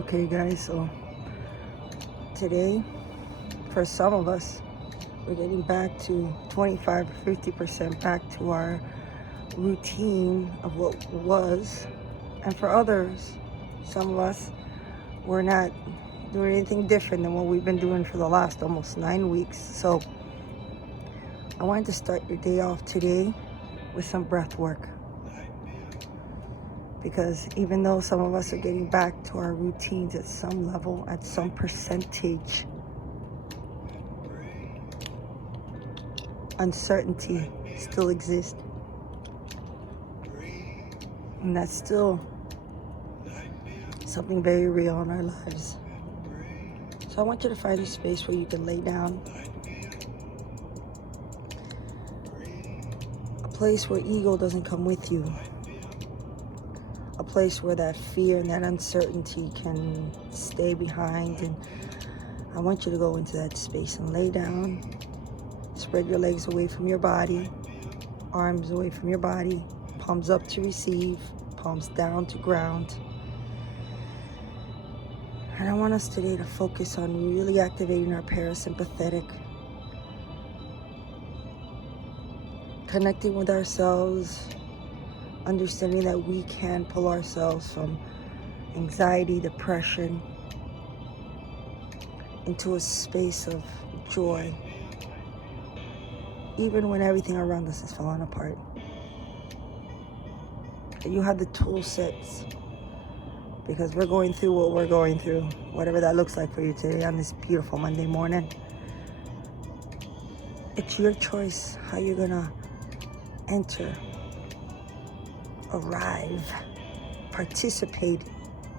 Okay, guys, so today, for some of us, we're getting back to 25 or 50% back to our routine of what was. And for others, some of us, we're not doing anything different than what we've been doing for the last almost 9 weeks. So I wanted to start your day off today with some breath work. Because even though some of us are getting back to our routines at some level, at some percentage, uncertainty still exists. And that's still something very real in our lives. So I want you to find a space where you can lay down. A place where ego doesn't come with you. A place where that fear and that uncertainty can stay behind. And I want you to go into that space and lay down. Spread your legs away from your body. Arms away from your body. Palms up to receive. Palms down to ground. And I want us today to focus on really activating our parasympathetic, connecting with ourselves, understanding that we can pull ourselves from anxiety, depression, into a space of joy, even when everything around us is falling apart. And you have the tool sets, because we're going through what we're going through, whatever that looks like for you today on this beautiful Monday morning. It's your choice how you're gonna enter, arrive, participate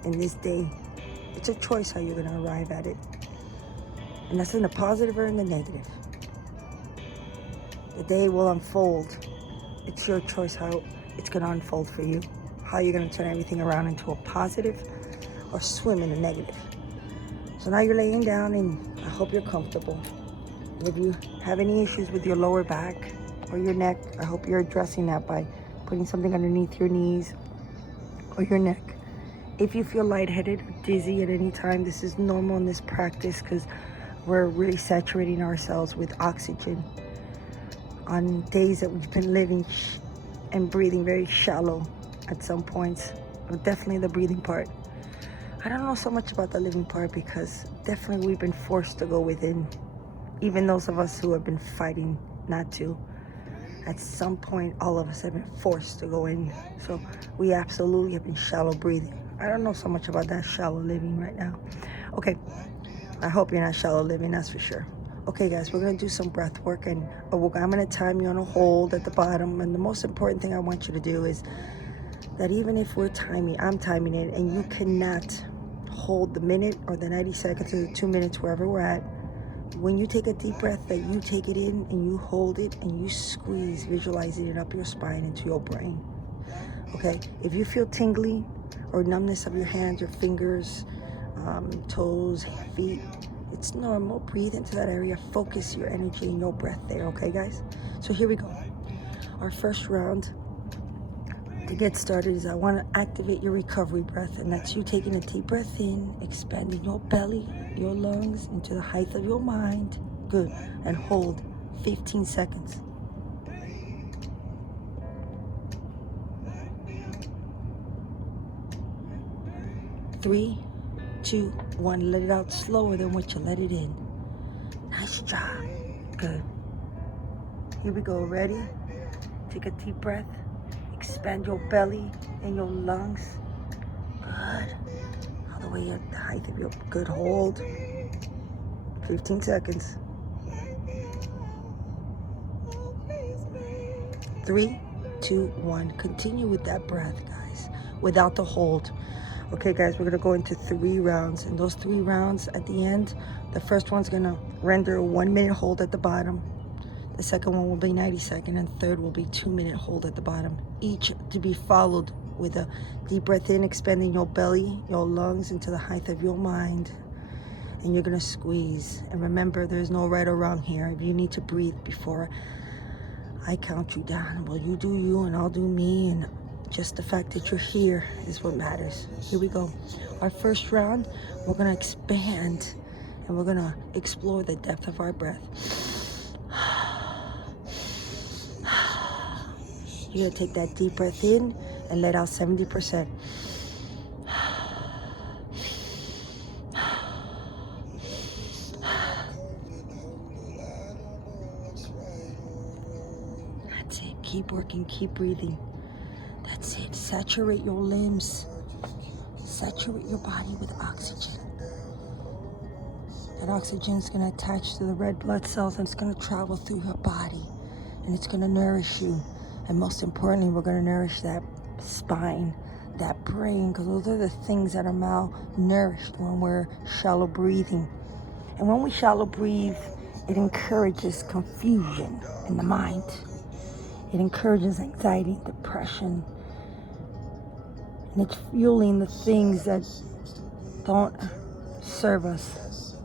in this day. It's a choice how you're gonna arrive at it. And that's in the positive or in the negative. The day will unfold. It's your choice how it's gonna unfold for you. How you're gonna turn everything around into a positive or swim in the negative. So now you're laying down and I hope you're comfortable. And if you have any issues with your lower back or your neck, I hope you're addressing that by putting something underneath your knees or your neck. If you feel lightheaded or dizzy at any time, this is normal in this practice because we're really saturating ourselves with oxygen on days that we've been living and breathing very shallow at some points. But definitely the breathing part. I don't know so much about the living part because definitely we've been forced to go within. Even those of us who have been fighting not to. At some point, all of us have been forced to go in. So we absolutely have been shallow breathing. I don't know so much about that shallow living right now. Okay, I hope you're not shallow living, that's for sure. Okay, guys, we're going to do some breath work, and I'm going to time you on a hold at the bottom. And the most important thing I want you to do is that even if I'm timing it, and you cannot hold the minute or the 90 seconds or the 2 minutes, wherever we're at, when you take a deep breath, that you take it in and you hold it and you squeeze, visualizing it up your spine into your brain. Okay, if you feel tingly or numbness of your hands, your fingers, toes, feet, it's normal. Breathe into that area. Focus your energy and your breath there. Okay, guys? So here we go. Our first round to get started is I want to activate your recovery breath, and that's you taking a deep breath in, expanding your belly, your lungs into the height of your mind. Good. And hold 15 seconds. 3, 2, 1. Let it out slower than what you let it in. Nice job. Good. Here we go. Ready? Take a deep breath. Expand your belly and your lungs. Good. All the way at the height of your good hold. 15 seconds. 3, 2, 1. Continue with that breath, guys, without the hold. Okay, guys, we're going to go into 3 rounds. And those 3 rounds at the end, the first one's going to render a 1-minute hold at the bottom. The second one will be 90 seconds, and third will be 2-minute hold at the bottom. Each to be followed with a deep breath in, expanding your belly, your lungs into the height of your mind. And you're going to squeeze. And remember, there's no right or wrong here. If you need to breathe before I count you down, well, you do you and I'll do me, and Just the fact that you're here is what matters. Here we go. Our first round, we're gonna expand and we're gonna explore the depth of our breath. You're gonna take that deep breath in and let out 70%. That's it. Keep working, keep breathing. That's it. Saturate your limbs. Saturate your body with oxygen. That oxygen is going to attach to the red blood cells and it's going to travel through your body. And it's going to nourish you. And most importantly, we're going to nourish that spine, that brain, because those are the things that are malnourished when we're shallow breathing. And when we shallow breathe, it encourages confusion in the mind. It encourages anxiety and depression. And it's fueling the things that don't serve us.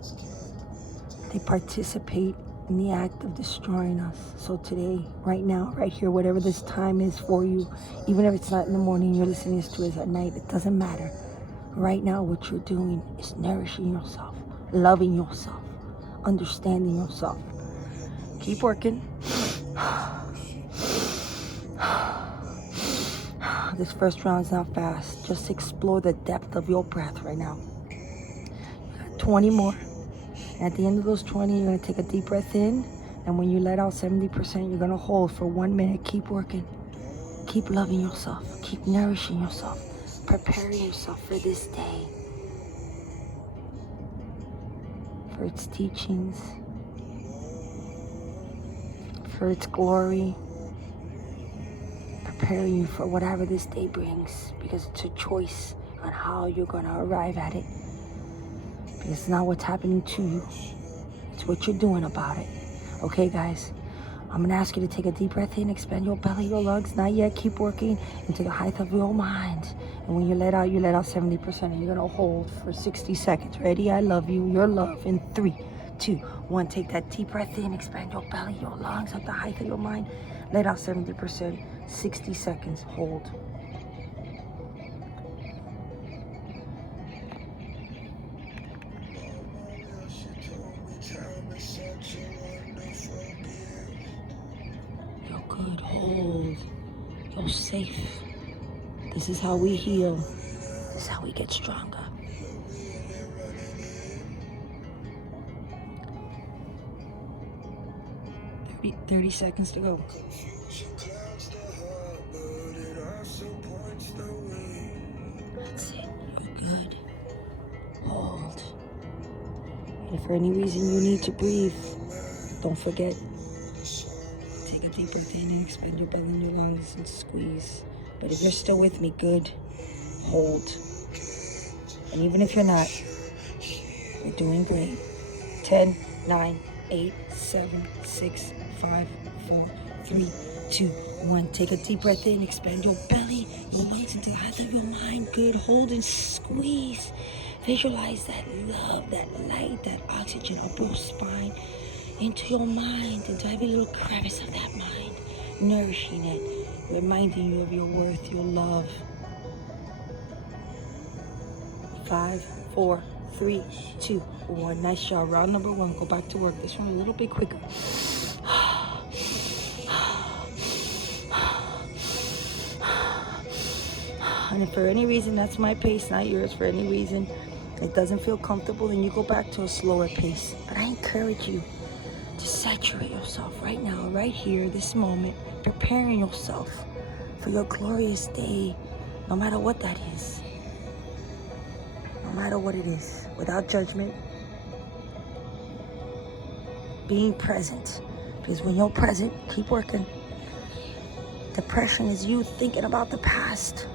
They participate in the act of destroying us. So today, right now, right here, whatever this time is for you, even if it's not in the morning, you're listening to it at night, it doesn't matter. Right now, what you're doing is nourishing yourself, loving yourself, understanding yourself. Keep working. This first round is not fast. Just explore the depth of your breath right now. You got 20 more. And at the end of those 20, you're going to take a deep breath in. And when you let out 70%, you're going to hold for 1 minute. Keep working. Keep loving yourself. Keep nourishing yourself. Preparing yourself for this day. For its teachings. For its glory. Preparing you for whatever this day brings, because it's a choice on how you're going to arrive at it. Because it's not what's happening to you, it's what you're doing about it. Okay, guys, I'm going to ask you to take a deep breath in, expand your belly, your lungs. Not yet. Keep working into the height of your mind. And when you let out 70%, and you're going to hold for 60 seconds. Ready? I love you. Your love. In 3, 2, 1. Take that deep breath in, expand your belly, your lungs at the height of your mind. Let out 70%. 60 seconds. Hold. You're good. Hold. You're safe. This is how we heal. This is how we get stronger. Thirty seconds to go. That's it. You're good. Hold. And if for any reason you need to breathe, don't forget. Take a deep breath in and expand your belly and your lungs and squeeze. But if you're still with me, good. Hold. And even if you're not, you're doing great. 10, 9, 8, 7, 6, 5, 4, 3, 2, 1. Take a deep breath in, expand your belly, your lungs into the height of your mind. Good. Hold and squeeze. Visualize that love, that light, that oxygen up your spine, into your mind, into every little crevice of that mind, nourishing it, reminding you of your worth, your love. 5, 4, 3, 2, 1. Nice job. Round number 1. Go back to work. This one a little bit quicker. And if for any reason that's my pace, not yours, for any reason it doesn't feel comfortable, then you go back to a slower pace. But I encourage you to saturate yourself right now, right here, this moment, preparing yourself for your glorious day, no matter what that is. No matter what it is, without judgment, being present. Because when you're present, keep working. Depression is you thinking about the past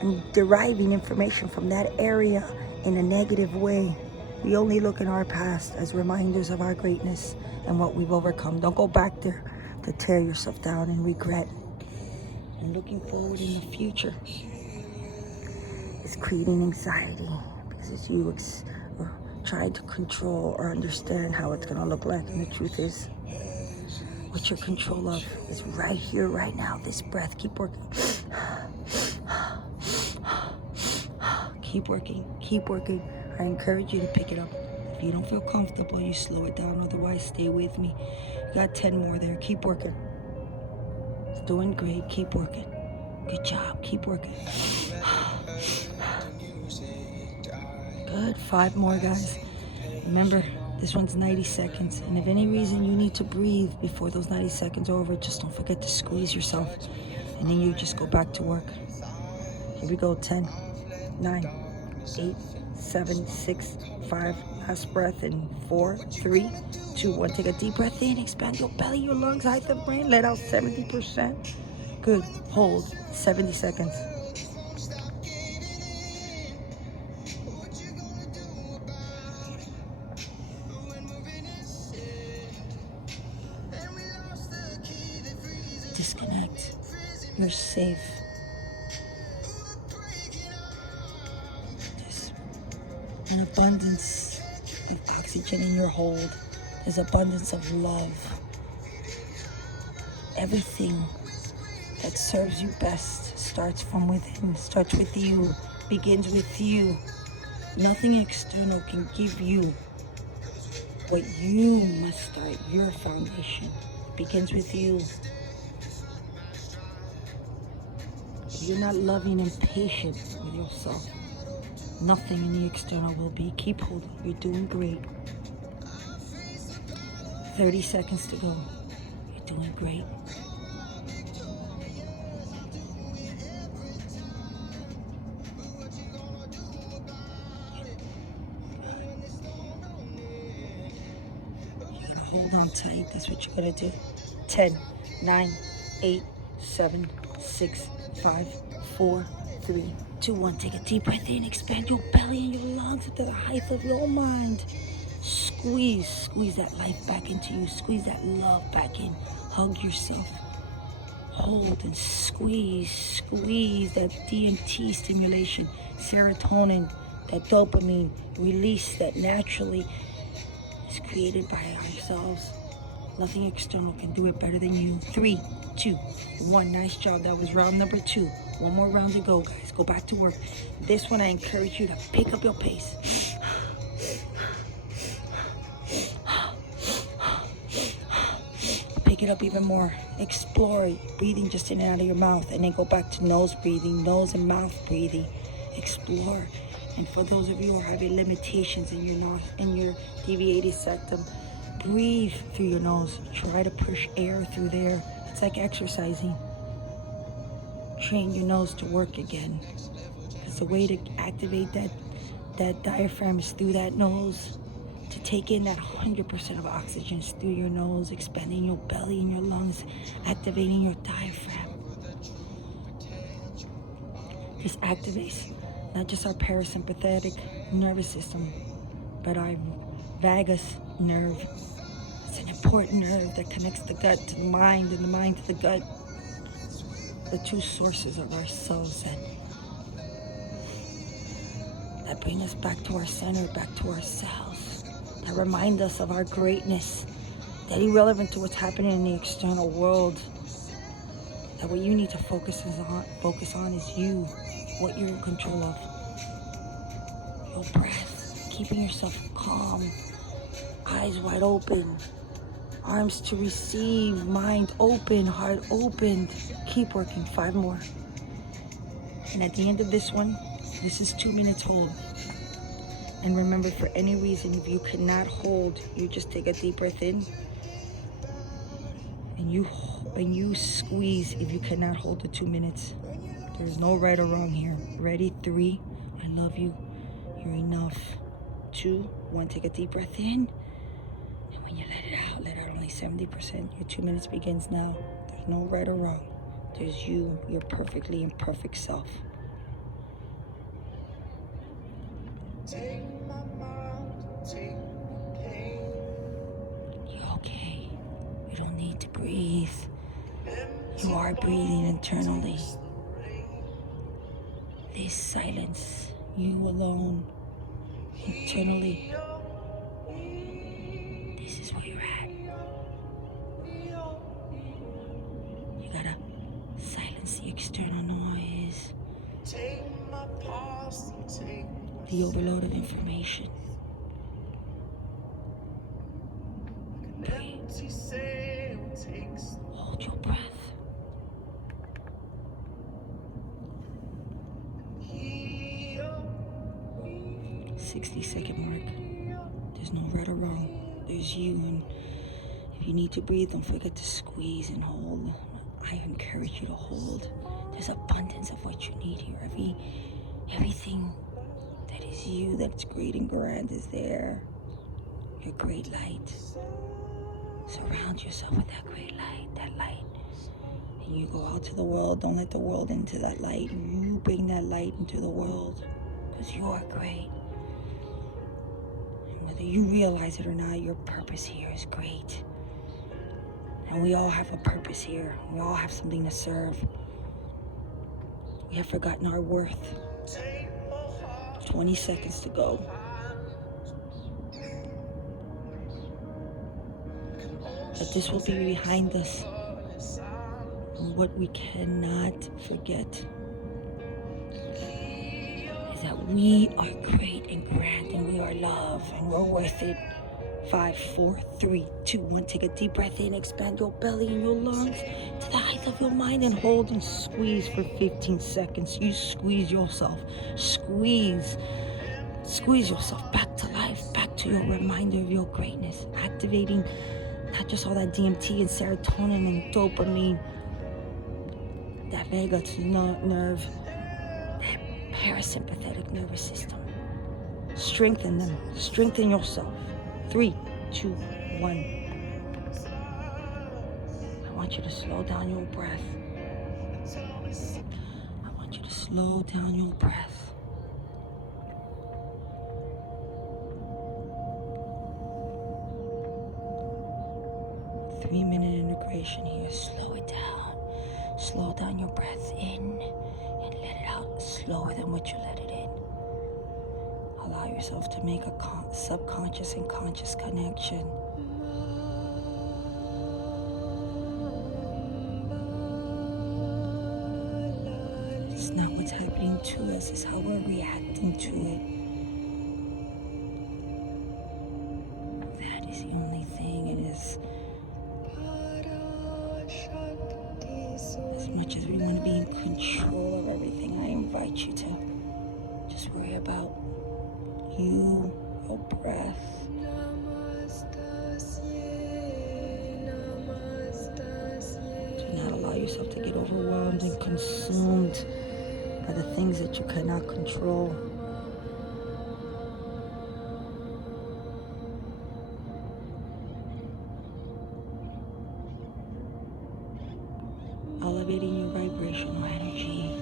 and deriving information from that area in a negative way. We only look in our past as reminders of our greatness and what we've overcome. Don't go back there to tear yourself down in regret. And looking forward in the future is creating anxiety, because it's you trying to control or understand how it's gonna look like. And the truth is, what you're control of is right here, right now. This breath, keep working. Keep working. Keep working. I encourage you to pick it up. If you don't feel comfortable, you slow it down. Otherwise, stay with me. You got 10 more there. Keep working. It's doing great. Keep working. Good job. Keep working. Good. 5 more, guys. Remember, this one's 90 seconds. And if any reason you need to breathe before those 90 seconds are over, just don't forget to squeeze yourself. And then you just go back to work. Here we go. 10, 9, 8, 7, 6, 5. Last breath in 4, 3, 2, 1. Take a deep breath in. Expand your belly, your lungs, height the brain. Let out 70%. Good. Hold 70 seconds. Disconnect. You're safe. There's an abundance of oxygen in your hold. There's abundance of love. Everything that serves you best starts from within, starts with you, begins with you. Nothing external can give you what you must start, your foundation. It begins with you. If you're not loving and patient with yourself, nothing in the external will be. Keep holding. You're doing great. 30 seconds to go. You're doing great. Hold on tight. That's what you're going to do. 10, 9, 8, 7, 6, 5, 4, 3, 2, 1. Take a deep breath in. Expand your belly and your lungs up to the height of your mind. Squeeze that life back into you. Squeeze that love back in. Hug yourself. Hold and squeeze that DMT stimulation, serotonin, that dopamine release that naturally is created by ourselves. Nothing external can do it better than you. 3, 2, 1. Nice job. That was round number 2. One more round to go, guys. Go back to work. This one, I encourage you to pick up your pace. Pick it up even more. Explore breathing just in and out of your mouth, and then go back to nose breathing, nose and mouth breathing. Explore. And for those of you who are having limitations in your deviated septum, breathe through your nose. Try to push air through there. It's like exercising. Train your nose to work again. It's a way to activate that diaphragm is through that nose. To take in that 100% of oxygen through your nose, expanding your belly and your lungs, activating your diaphragm. This activates not just our parasympathetic nervous system, but our vagus nerve. It's an important nerve that connects the gut to the mind and the mind to the gut. The two sources of ourselves that bring us back to our center, back to ourselves, that remind us of our greatness, that irrelevant to what's happening in the external world, that what you need to focus on is you, what you're in control of. Your breath, keeping yourself calm, eyes wide open, arms to receive, mind open, heart open. Keep working. 5 more. And at the end of this one, this is 2 minutes hold. And remember, for any reason, if you cannot hold, you just take a deep breath in and you squeeze if you cannot hold the 2 minutes. There's no right or wrong here. Ready? 3, I love you, you're enough. 2, 1, take a deep breath in. And when you let out only 70%. Your 2 minutes begins now. There's no right or wrong. There's you, your perfectly imperfect self. Take my mind, take my pain. You're okay. You don't need to breathe. You are breathing internally. This silence, you alone, internally. This is where you're at. You gotta silence the external noise. Take my past and take the overload of information. Breathe. Hold your breath. 60-second mark. There's no right or wrong. There's you, and if you need to breathe, don't forget to squeeze and hold. I encourage you to hold. There's abundance of what you need here. Everything that is you, that's great and grand, is there. Your great light. Surround yourself with that great light, that light. And you go out to the world. Don't let the world into that light. You bring that light into the world, because you are great. And whether you realize it or not, your purpose here is great. And we all have a purpose here. We all have something to serve. We have forgotten our worth. 20 seconds to go. But this will be behind us. And what we cannot forget is that we are great and grand, and we are love, and we're worth it. 5, 4, 3, 2, 1. Take a deep breath in. Expand your belly and your lungs to the height of your mind, and hold and squeeze for 15 seconds. You squeeze yourself. Squeeze yourself back to life, back to your reminder of your greatness. Activating not just all that DMT and serotonin and dopamine, that vagus nerve, that parasympathetic nervous system. Strengthen them. Strengthen yourself. 3, 2, 1. I want you to slow down your breath. I want you to slow down your breath. Three-minute integration here. Slow it down. Slow down your breath in and let it out slower than what you let it in. Allow yourself to make a subconscious and conscious connection. It's not what's happening to us, it's how we're reacting to it. That is the only thing. It is, as much as we want to be in control of everything, I invite you to just worry about you, your breath. Do not allow yourself to get overwhelmed and consumed by the things that you cannot control. Elevating your vibrational energy.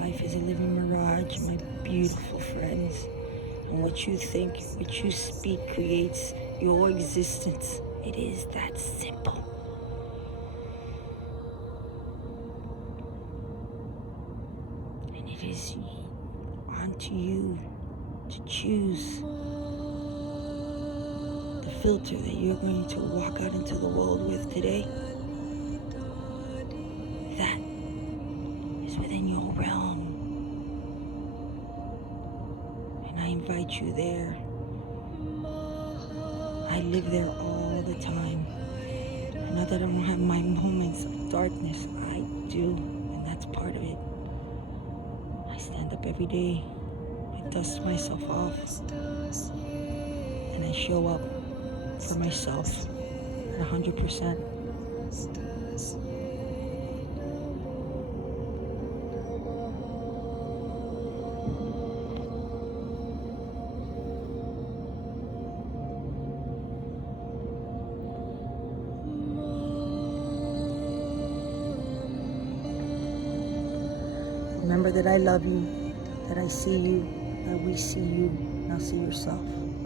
Life is a living mirage, my beautiful friends. And what you think, what you speak creates your existence. It is that simple. And it is onto you to choose the filter that you're going to walk out into the world with today. That is within your realm. And I invite you there. I live there all the time. And not that I don't have my moments of darkness. I do, and that's part of it. I stand up every day. I dust myself off. And I show up for myself at 100%. Remember that I love you, that I see you, that we see you. Now see yourself.